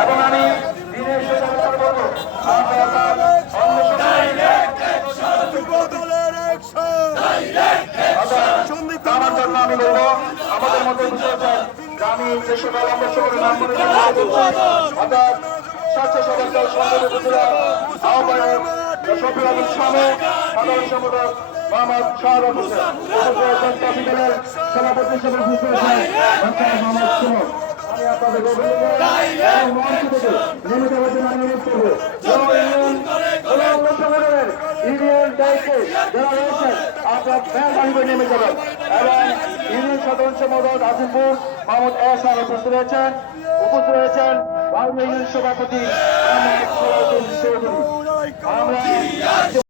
এবং আমি দিনের শেষে বলবো আমার জন্য আমি বলবো আমাদের মধ্যে বিষয় আমি যে সকল আমরা সকলের নাম করে অর্থাৎ স্বেচ্ছাসেবক দল সংগঠনের উপজেলা আহ্বায়ক শফির আলম সামে সাধারণ সম্পাদক মোহাম্মদ শাহরুখ হোসেন ট্রফি দলের সভাপতি হিসেবে উপস্থিত আছেন মোহাম্মদ সুমন। আমি আপনাদের মঞ্চ থেকে নেমে যাওয়ার জন্য অনুরোধ করবো ইউনিয়ন দায়িত্বে যারা রয়েছেন আপনার ব্যাংক নেমে যাবেন এবং ইউনিয়ন সাধারণ সম্পাদক আজিমপুর মোহাম্মদ এহসান উপস্থিত রয়েছেন বাউল ইউনিয়ন সভাপতি মোহাম্মদ